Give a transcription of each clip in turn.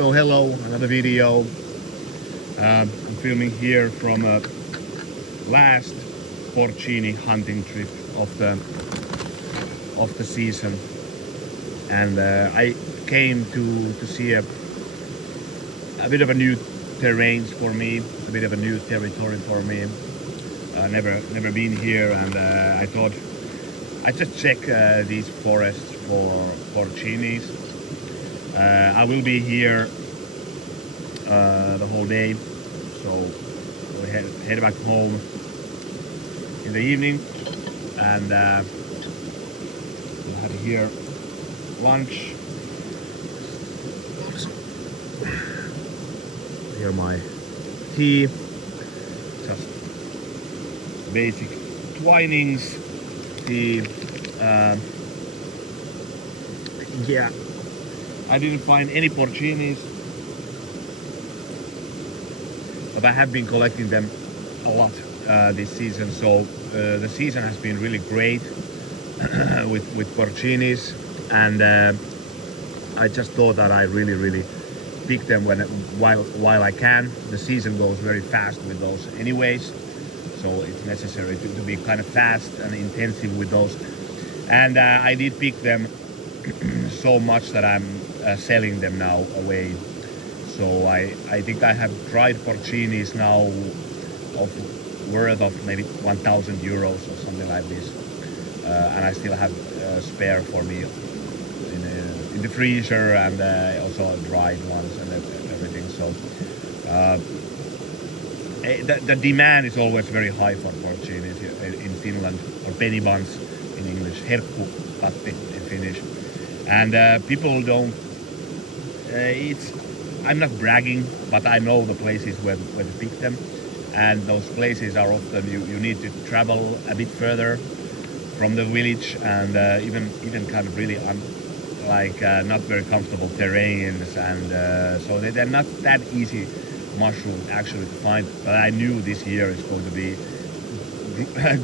So hello, another video. I'm filming here from a last Porcini hunting trip of the season, and I came to see a bit of a new terrain for me, a bit of a new territory for me. Never been here, and I thought I just check these forests for Porcinis. I will be here the whole day, so we'll head back home in the evening, and we'll have here lunch. Here my tea, just basic Twinings tea. Yeah, I didn't find any Porcinis, but I have been collecting them a lot this season. So the season has been really great with Porcinis, and I just thought that I really pick them while I can. The season goes very fast with those anyways, so it's necessary to be kind of fast and intensive with those. And I did pick them so much that I'm selling them now away. So I think I have tried Porcinis now worth of maybe 1,000 euros or something like this, and I still have spare for me in the freezer, and also dried ones and everything. So the demand is always very high for Porcinis in Finland, or penny buns in English, herkkupatti in Finnish. And people don't. I'm not bragging, but I know the places where to pick them, and those places are often you need to travel a bit further from the village, and even kind of really not very comfortable terrains, and so they're not that easy mushrooms actually to find. But I knew this year is going to be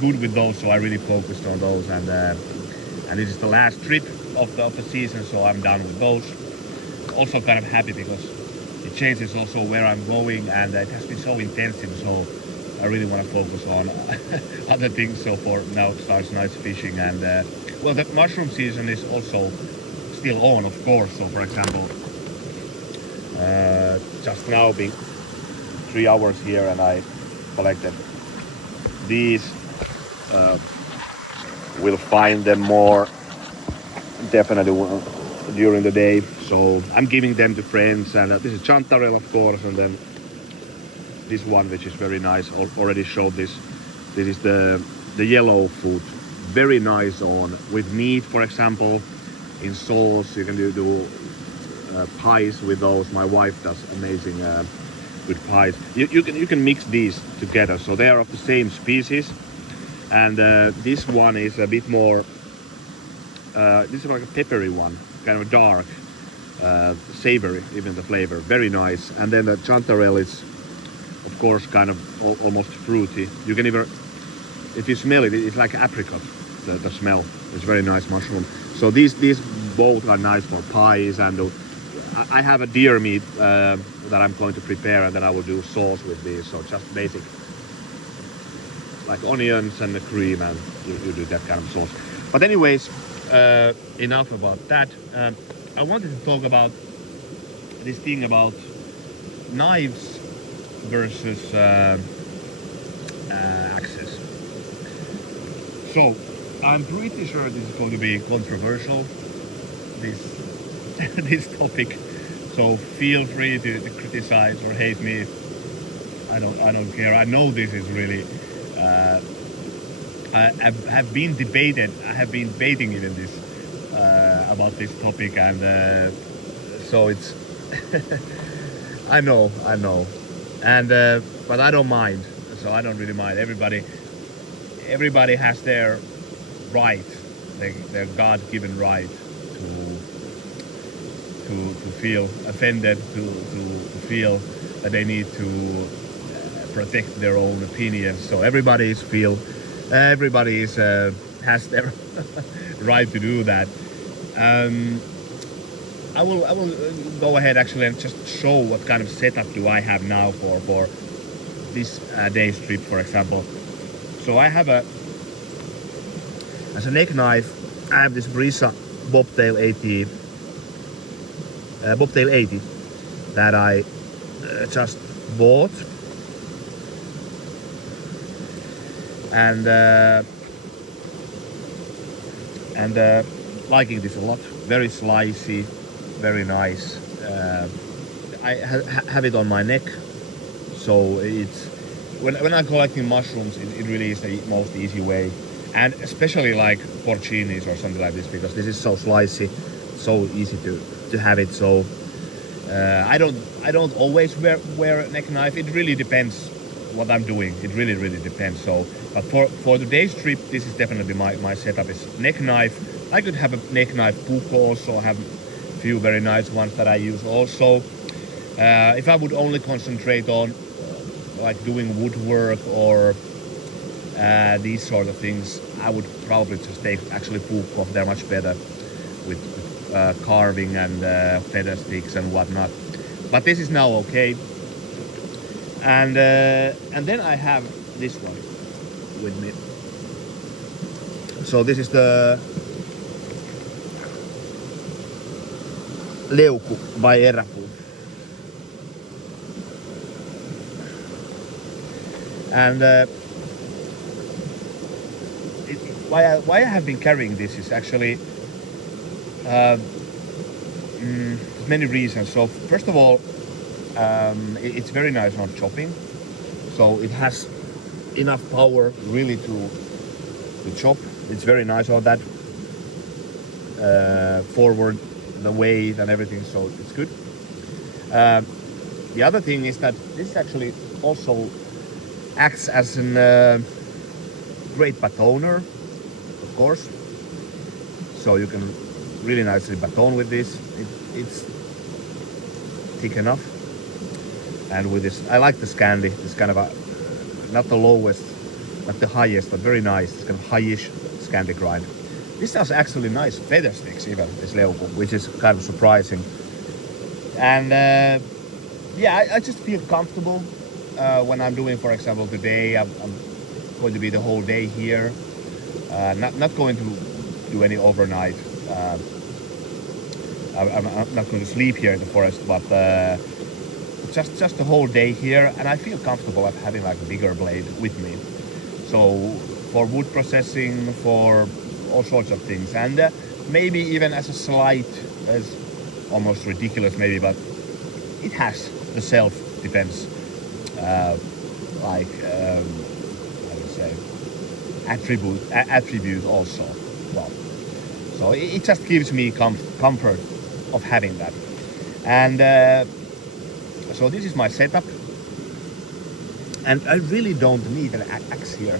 good with those, so I really focused on those, and this is the last trip of the season, so I'm done with those. Also kind of happy because it changes also where I'm going, and it has been so intensive, so I really want to focus on other things. So for now starts nice fishing, and well, the mushroom season is also still on, of course. So for example, just now being 3 hours here, and I collected these. We'll find them more definitely during the day, so I'm giving them to friends. And this is chantarelle, of course, and then this one, which is very nice, already showed this. This is the yellow food, very nice on with meat, for example, in sauce. You can do pies with those. My wife does amazing with pies. You can mix these together, so they are of the same species. And this one is a bit more. This is like a peppery one, kind of dark, savory, even the flavor, very nice. And then the chantarelle is, of course, kind of almost fruity. You can even, if you smell it, it's like apricot. The smell is very nice mushroom. So these both are nice for pies, and I have a deer meat that I'm going to prepare, and then I will do sauce with these. So just basic, like onions and the cream, and you do that kind of sauce. But anyways, enough about that. I wanted to talk about this thing about knives versus axes. So I'm pretty sure this is going to be controversial, this this topic. So feel free to criticize or hate me. I don't care. I know this is really. I have been debated. I have been debating even this about this topic, and so it's. I know, and but I don't mind. So I don't really mind. Everybody has their right, their God-given right to feel offended, to feel that they need to protect their own opinions. So everybody has their right to do that. will go ahead actually and just show what kind of setup do I have now for this day's trip, for example. So I have as a neck knife, I have this Brisa Bobtail 80 that I just bought, and liking this a lot. Very slicey, very nice. I have it on my neck, so it's when I'm collecting mushrooms, it really is the most easy way, and especially like porcinis or something like this, because this is so slicey, so easy to have it. So I don't always wear a neck knife. It really depends what I'm doing. It really depends. So, but for today's trip, this is definitely my setup is neck knife. I could have a neck knife book also. I have a few very nice ones that I use also. If I would only concentrate on like doing woodwork or these sort of things, I would probably just take actually Puukko. They're much better with carving and feather sticks and whatnot. But this is now okay. And then I have this one with me. So this is the Leuku by Eräpuu. And why I have been carrying this is actually many reasons. So first of all, it's very nice on chopping. So it has enough power really to chop. It's very nice on that forward, the weight and everything. So it's good. The other thing is that this actually also acts as a great batoner, of course. So you can really nicely baton with this. It's thick enough. And with this, I like the Scandi. It's kind of not the lowest, not the highest, but very nice. It's kind of highish Scandi grind. This has actually nice feather sticks even, this Leuku, which is kind of surprising. And yeah, I just feel comfortable when I'm doing, for example, today I'm going to be the whole day here. Not going to do any overnight. I'm not going to sleep here in the forest, but just the whole day here, and I feel comfortable at having like a bigger blade with me. So for wood processing, for all sorts of things, and maybe even as a slight, as almost ridiculous maybe, but it has the self-defense how to say, attribute also. Well, so it just gives me comfort of having that. And so this is my setup, and I really don't need an axe here.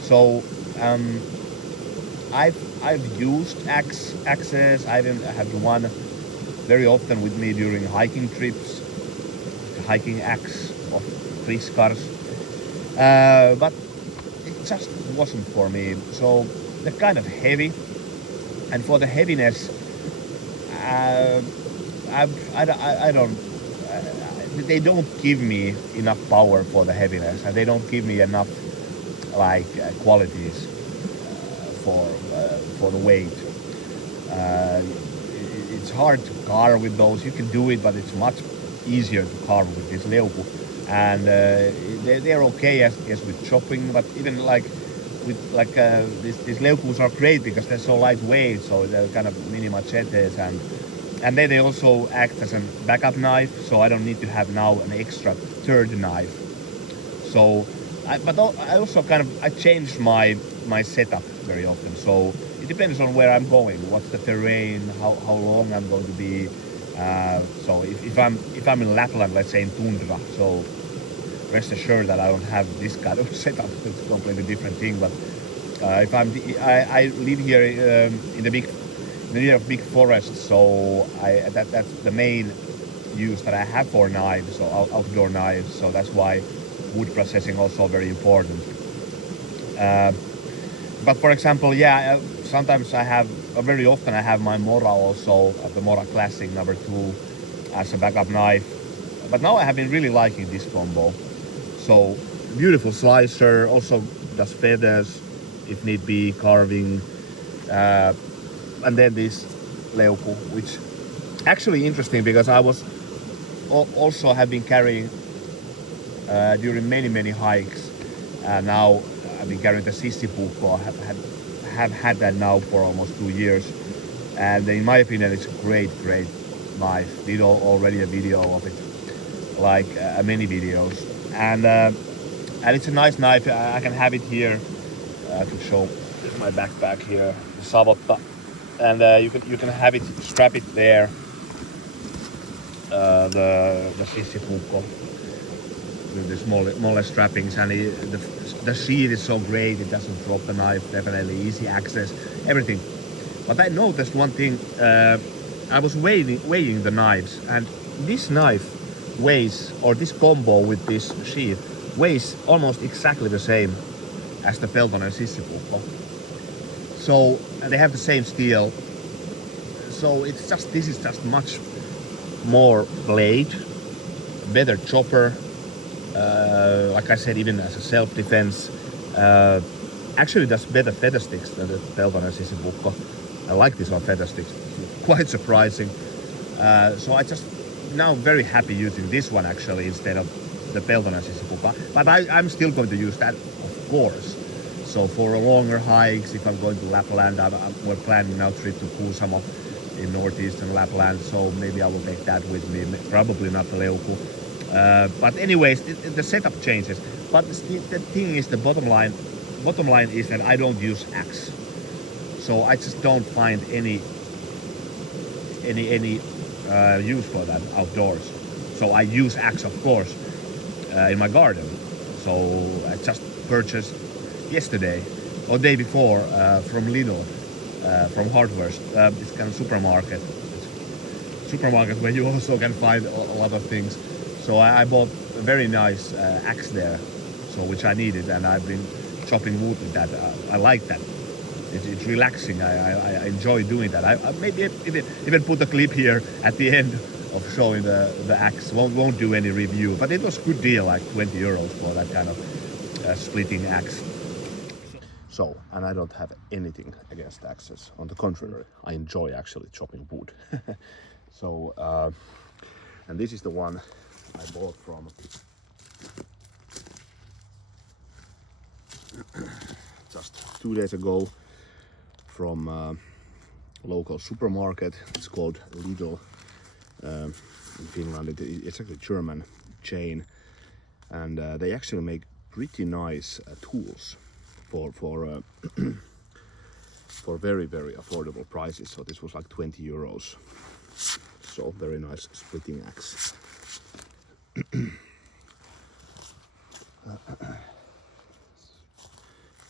So I've used axes. I have one very often with me during hiking trips, the hiking axe of Kriskars, but it just wasn't for me. So they're kind of heavy, and for the heaviness, I don't. They don't give me enough power for the heaviness, and they don't give me enough like qualities for the weight. It's hard to carve with those. You can do it, but it's much easier to carve with this Leuku. And they're okay as with chopping, but even like with like these Leukus are great because they're so lightweight, so they're kind of mini machetes, and then they also act as a backup knife, so I don't need to have now an extra third knife. So, but I also kind of I change my setup very often. So it depends on where I'm going, what's the terrain, how long I'm going to be. So if I'm in Lapland, let's say in tundra, so rest assured that I don't have this kind of setup. It's a completely different thing. But if I live here in the near of big forests, so that's the main use that I have for knives, so outdoor knives. So that's why wood processing also very important. But for example, yeah, sometimes I have, very often I have my Mora also, the Mora Classic number 2 as a backup knife. But now I have been really liking this combo. So beautiful slicer, also does feathers if need be, carving, and then this Leuku, which actually interesting because I was also have been carrying during many hikes. Now I've been carrying the Sissipukko. Have had that now for almost 2 years, and in my opinion, it's a great knife. Did already a video of it, like many videos, and it's a nice knife. I can have it here to show. This is my backpack here, the Savotta, and you can have it, strap it there. The Sissipukko with the smallest strappings, and the sheath is so great. It doesn't drop the knife. Definitely easy access, everything. But I noticed one thing. I was weighing the knives, and this knife weighs, or this combo with this sheath weighs almost exactly the same as the Peltonen Sissipukko. So they have the same steel. So this is just much more blade, better chopper. Like I said, even as a self-defense, actually does better feather sticks than the Peltonen Sissipukko. I like this on feather sticks, quite surprising. So I just now very happy using this one actually instead of the Peltonen Sissipukko. But I'm still going to use that, of course. So for longer hikes, if I'm going to Lapland, we're planning now trip to Kuusamo in northeastern Lapland, so maybe I will take that with me. Probably not the Leuku. But anyways, the setup changes. But the thing is, the bottom line is that I don't use axe. So I just don't find any use for that outdoors. So I use axe, of course, in my garden. So I just purchased yesterday or day before from Lidl, from Hardware's. It's kind of supermarket where you also can find a lot of things. So I bought a very nice axe there, so which I needed, and I've been chopping wood with that. I like that. It's relaxing. I enjoy doing that. I maybe even put a clip here at the end of showing the axe. Won't do any review, but it was a good deal, like 20 euros for that kind of splitting axe. So, and I don't have anything against axes. On the contrary, I enjoy actually chopping wood. So, and this is the one I bought from just 2 days ago from local supermarket. It's called Lidl in Finland. It's actually a German chain, and they actually make pretty nice tools for for very affordable prices. So this was like 20 euros. So very nice splitting axe.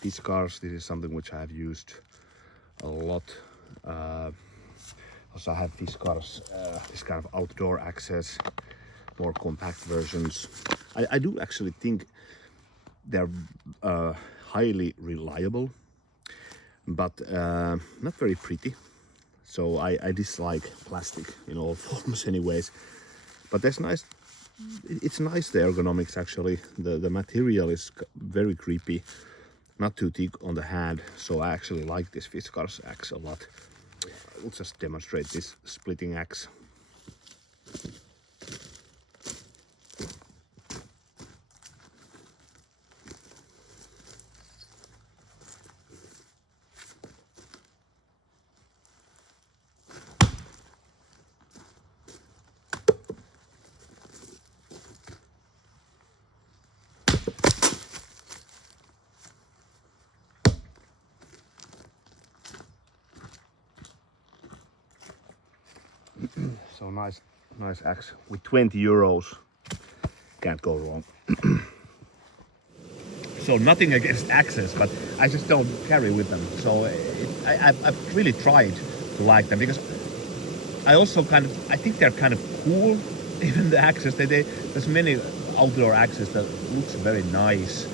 These cars, this is something which I have used a lot. Also I have these cars, this kind of outdoor access, more compact versions. I do actually think they're highly reliable, but not very pretty. So I dislike plastic in all forms anyways. But that's nice. It's nice, the ergonomics actually. The material is very creepy, not too thick on the hand. So I actually like this Fiskars axe a lot. I'll just demonstrate this splitting axe. So nice axe with 20 euros. Can't go wrong. So nothing against axes, but I just don't carry with them. So I've really tried to like them because I also I think they're kind of cool. Even the axes, there's many outdoor axes that looks very nice.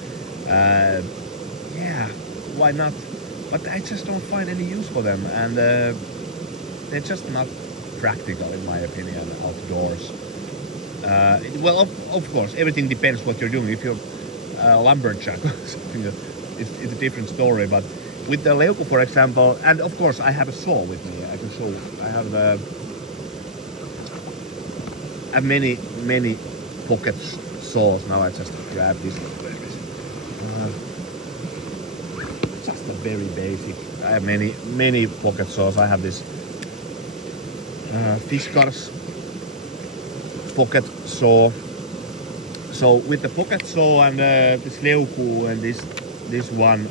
Yeah, why not? but I just don't find any use for them, and they're just not practical in my opinion outdoors. Well, of course, everything depends what you're doing. If you're a lumberjack or something, it's a different story. But with the leuco, for example, and of course I have a saw with me. I can show. I have many pocket saws. Now I just grab this one. Just a very basic. I have many pocket saws. I have this Fiskars pocket saw. So with the pocket saw and this leuku and this one,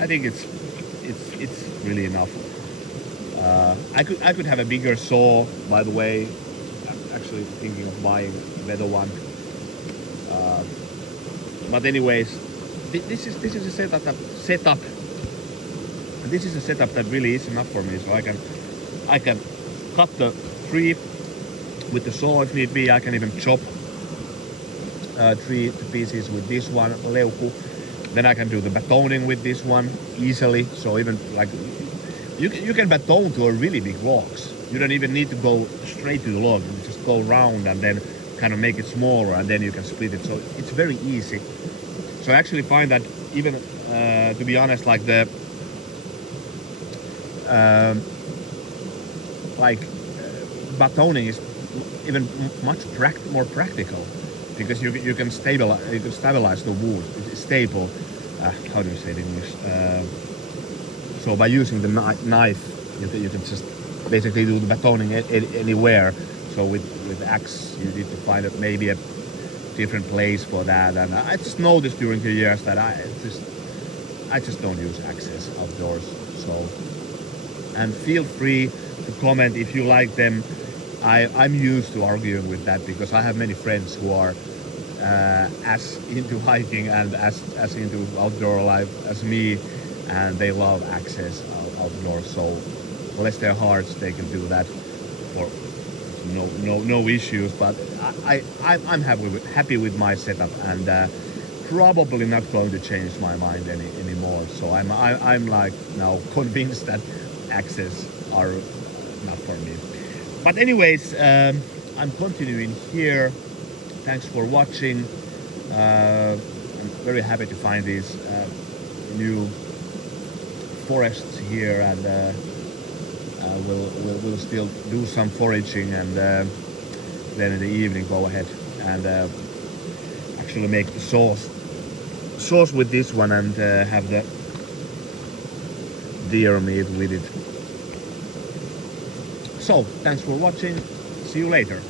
I think it's really enough. I could have a bigger saw, by the way. I'm actually thinking of buying a better one. But anyways, this is a setup. This is a setup that really is enough for me. So I can cut the tree with the saw if need be. I can even chop tree to pieces with this one leuku. Then I can do the batoning with this one easily. So even like you can baton to a really big logs. You don't even need to go straight to the log. You just go round and then kind of make it smaller, and then you can split it. So it's very easy. So I actually find that even to be honest, like the batoning is even much more practical, because you can stabilize the wood. It's stable. How do you say it in English? So by using the knife, you can just basically do the batoning anywhere. So with axe, you need to find maybe a different place for that. And I just noticed during the years that I just don't use axes outdoors. So, and feel free to comment if you like them. I'm used to arguing with that, because I have many friends who are as into hiking and as into outdoor life as me, and they love axes outdoors. So bless their hearts, they can do that for no issues. But I'm happy with my setup, and probably not going to change my mind anymore. So I'm like now convinced that axes are not for me. But anyways, I'm continuing here. Thanks for watching. I'm very happy to find these new forests here, and we'll still do some foraging, and then in the evening go ahead and actually make the sauce with this one, and have the deer meat with it. So thanks for watching. See you later.